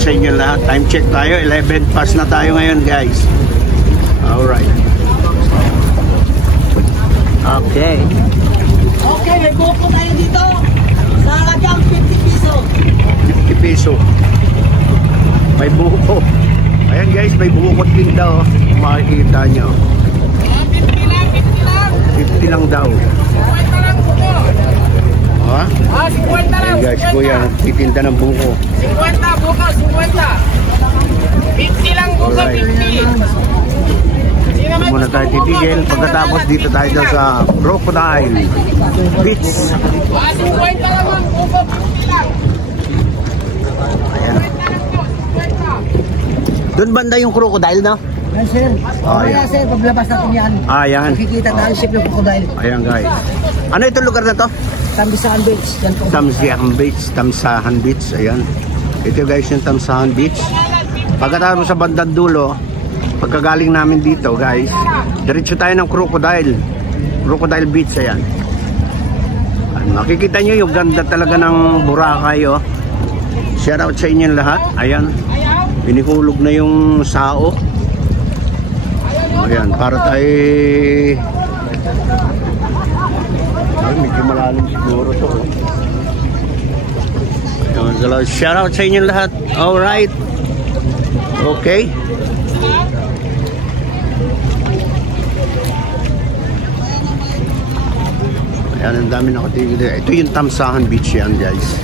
out sa inyo lahat. Time check tayo, 11 past na tayo ngayon guys. Alright. Okay. Okay, may buko tayo dito. Sa halagang 50 piso. 50 piso. May buko. Ayan guys, may buko din daw. Makikita nyo. 50 lang, 50 lang. 50 lang daw. 50 lang buko. Ha? 50 lang. Ayan guys, kuya, titinda ng buko. 50 buko, 50. 50 lang buko, 50. Dito muna tayo titigil. Pagkatapos dito tayo daw sa Crocodile Beach. 50 lang ang buko, 50 lang. Ayan. Doon banda yung crocodile, no? Yan sir. Kaya sir, paglabas natin yan. Ayan. Makikita na ang ship ng crocodile. Ayan guys. Ano itong lugar na to? Tambisahan Beach. Yan po. Tamsahan Beach. Tamsahan Beach. Ayan. Ito guys yung Tamsahan Beach. Pagkatapos sa bandang dulo, pagkagaling namin dito guys, diretso tayo ng Crocodile. Crocodile Beach. Ayan. Makikita nyo yung ganda talaga ng Boracay. Oh. Shout out sa inyong lahat. Ayan. Pinihulog na yung sao. Ayan, para tayo ay, medyo malalim siguro to. Ayan, so, shout out sa inyong lahat. Alright. Okay. Ayan, ang dami nakatigil. Ito yung Tamsahan Beach yan guys.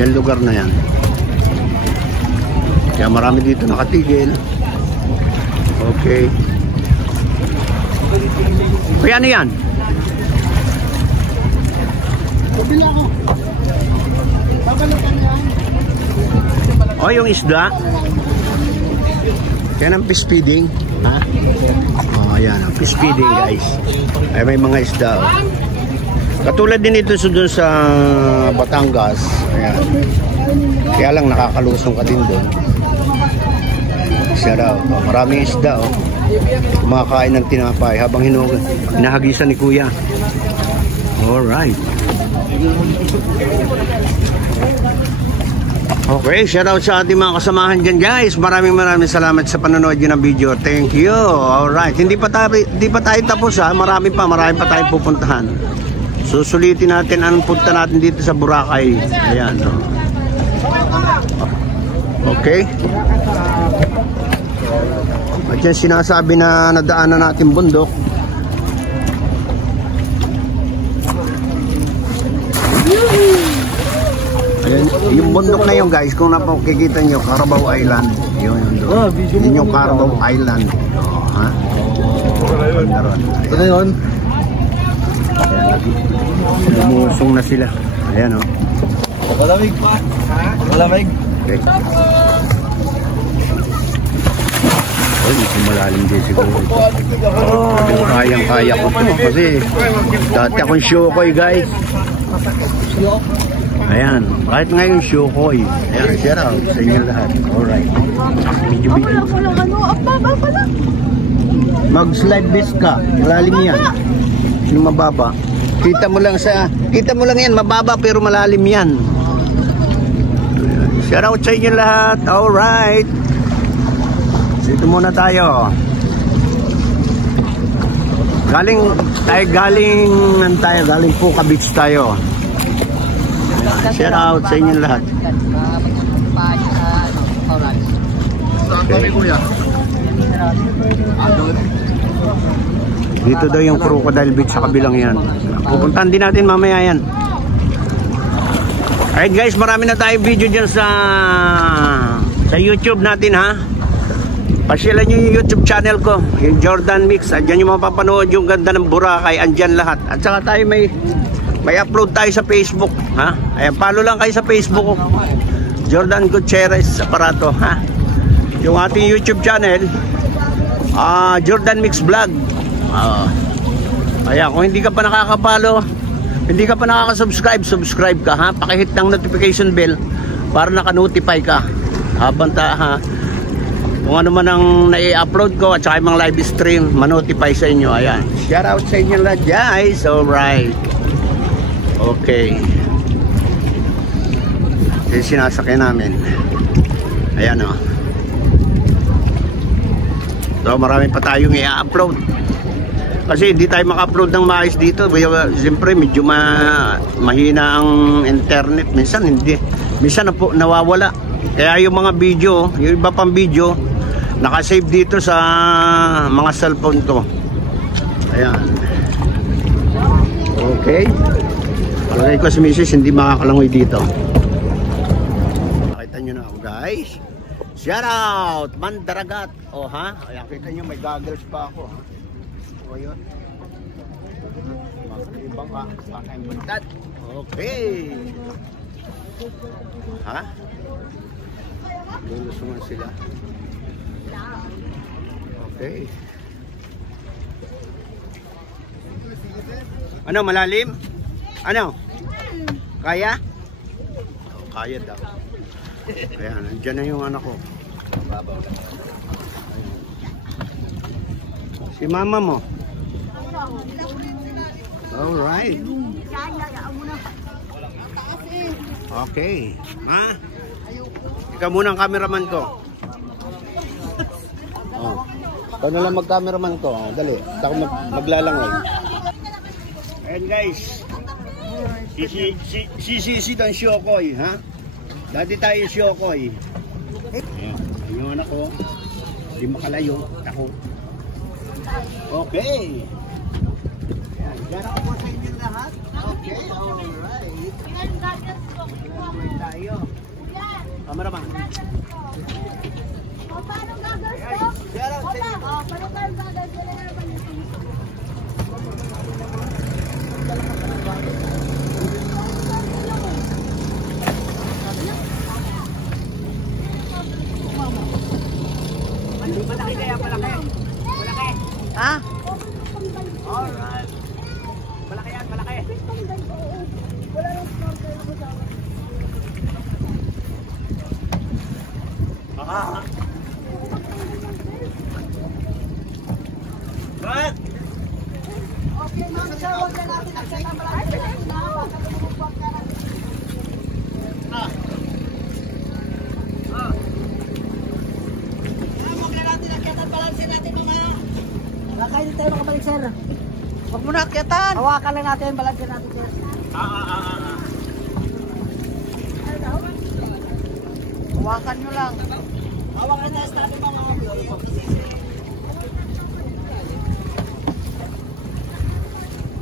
Yan lugar na yan. Kaya marami dito nakatigil. Okay. Kaya ano yan? O yung isda. Yan ang fish feeding. Ha? O yan ang fish feeding guys. Ay may mga isda. O. Katulad din ito doon sa Batangas. Ayan. Kaya lang nakakalusong ka din doon. Siya daw. Maraming isda. O. Kumakain ng tinapay habang hinahagisan ni kuya. Alright. Okay, shout out sa ating mga kasamahan dyan guys. Maraming salamat sa panonood nyo ng video. Thank you. Alright, hindi pa tayo tapos ha. Marami pa tayong pupuntahan. Susulitin natin anong punta natin dito sa Boracay. Ayan. Okay. At yan sinasabi na nadaanan natin bundok. Ayan, yung bundok na yun guys, kung napakikita nyo, Carabao Island. Yun doon. Yun yung Carabao Island. Ha? Ito na yun. Lumusong na sila. Ayan o. Malamig pa. Malamig. Okay. Oh, hindi malalim din siguro. Kayang-kaya ko ito kasi dati akong Shokoy guys. Ayan, kahit ngayon Shokoy. Ayan, shout out sa inyo lahat. Alright. Medyo mag-slide disc ka. Malalim yan. Yung mababa. Kita mo lang yan, mababa pero malalim yan. Shout out sa inyo lahat. Alright. Dito muna tayo. Galing Puka Beach tayo. Shout out sa inyo lahat. Okay. Dito daw yung Crocodile Beach sa kabilang yan. Pupuntahan din natin mamaya yan. Alright guys, marami na tayong video dyan sa YouTube natin ha. Pasyalan nyo yung YouTube channel ko, yung Jordan Mix. Andyan yung mapapanood yung ganda ng Boracay. Andyan lahat. At saka tayo may upload tayo sa Facebook ha. Ayan, follow lang kayo sa Facebook ko, Jordan Gutierrez Aparato ha. Yung ating YouTube channel, Jordan Mix Vlog. Ayan, kung hindi ka pa nakaka-follow, hindi ka pa nakaka-subscribe, subscribe ka ha. Pakihit ng notification bell para naka-notify ka habang kung ano man ang nai-upload ko at saka yung mga live stream, manotify sa inyo. Ayan, shout out sa inyo lahat guys. Alright. Okay. Yung sinasakyan namin. Ayan o. So marami pa tayong i-upload. Kasi hindi tayo maka-upload ng maayos dito. Siyempre medyo mahina ang internet. Minsan hindi. Minsan nawawala. Kaya yung mga video, yung iba pang video, nakasave dito sa mga cellphone ko. Ayan. Okay. Palagay ko si Mrs. hindi makakalangoy dito. Nakita nyo na ako guys. Shout out! Mandaragat! O ha? Ayan, kita nyo may goggles pa ako ha. O yun. Ibang ka. Baka yung buntat. Okay. Ha? Lulusungan sila. Okay. Ano, malalim? Ano? Kaya? Oh, kaya daw. Ayan, nandiyan na yung anak ko. Si mama mo? Alright. Okay. Ha? Ikaw muna ang cameraman ko. Oh. Ikaw na lang mag-cameraman ko. Oh, dali. Ako maglalangoy. Ayan guys. Si Dan Shokoy, ha? Dati tayo Shokoy. Ayan. Yung anak ko. Hindi makalayo. Ako. Okay. Yan ako po sa inyo lahat. Okay, alright. Alright tayo. Cameraman. Paano gagawin ko? Paano tayo gagawin? Malaki kaya, malaki. Malaki. Ha? Alright. Malaki yan, malaki. What? Okay, ma'am, sir, huwag na natin aksan ang malaki. Baka lumubog ka na. Huwag na natin aksan ang balansin natin mga. Kaya hindi tayo makabalik, sir. Huwag mo na akyatan. Hawakan lang natin, balansin natin, sir. Hawakan nyo lang. Hawakan na sa ating mga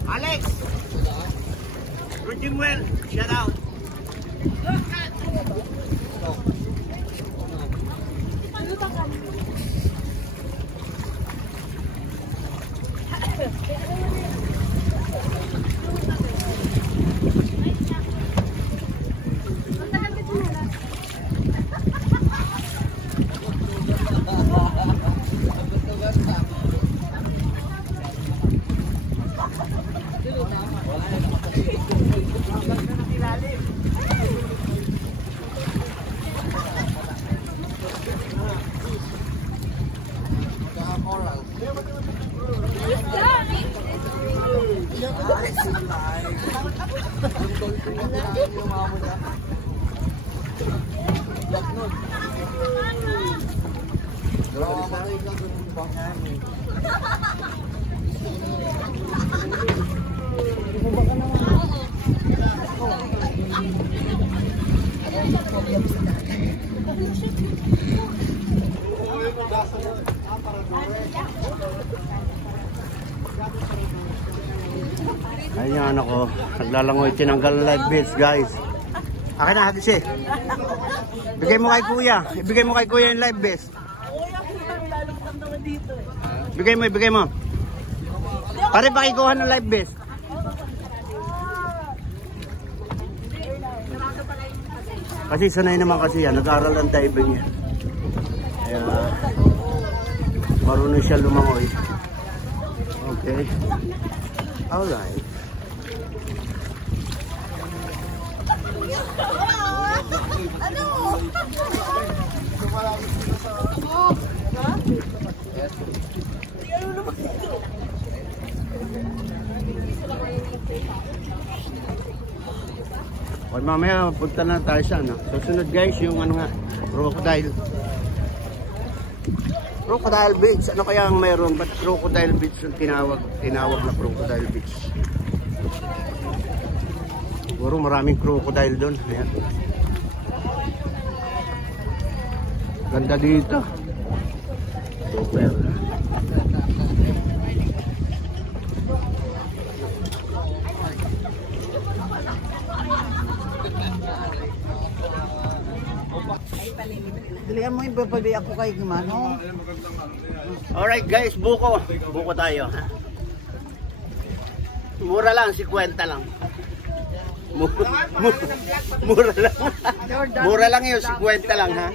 Alex! Virgin Well, shout out! Ayun yung anak ko, naglalangoy, tinanggal live bits guys. Akin na, hadis eh. Bigay mo kay kuya, ibigay mo kay kuya yung live bits. Bigay mo, ibigay mo. Pare pakikuha ng live bits. Kasi sanay naman kasi yan, nag-aaral ang diving yan. Kaya marunong siya lumangoy. Okay. Alright. O mamaya, punta na tayo sa ano. Susunod guys, yung ano nga, crocodile. Crocodile Beach. Ano kaya ang meron? Ba't Crocodile Beach yung tinawag na Crocodile Beach? Siguro maraming crocodile doon. Ayan. Ganda dito. Super. Dilihan mo yung babali ako kay Gimano. Alright guys, buko. Buko tayo. Ha? Mura lang, 50 lang. Mura lang. Mura lang yun, 50 lang ha.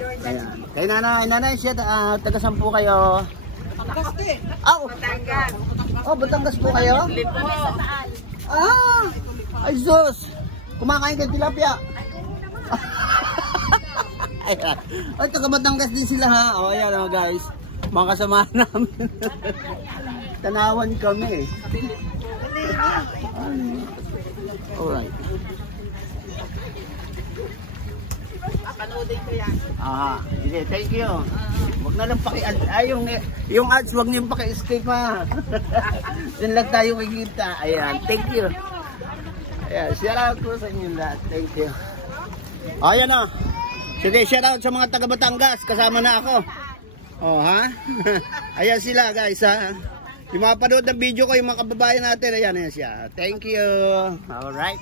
Ayan. Kay nanay siya, taga-saan po kayo? Batangas. Oh, Batangas po kayo? Ay sus! Kumakain kayo tilapia. Ayan. Ay, taga Batangas din sila ha. O, ayan o guys. Mga kasama namin. Tanawan kami. Alright. Panoodin ko yan. Sige, thank you. Huwag na lang yung ads, huwag niyong paki-escape ha. Diyan lang tayo kikita. Ayan, thank you. Ayan, shout out po sa inyo lahat. Thank you. Ayan o. Sige, shout out sa mga taga Batangas. Kasama na ako. Oh, ha? Ayan sila guys ha. Yung mga panood ng video ko, yung mga kababayan natin, ayan siya. Thank you. Alright.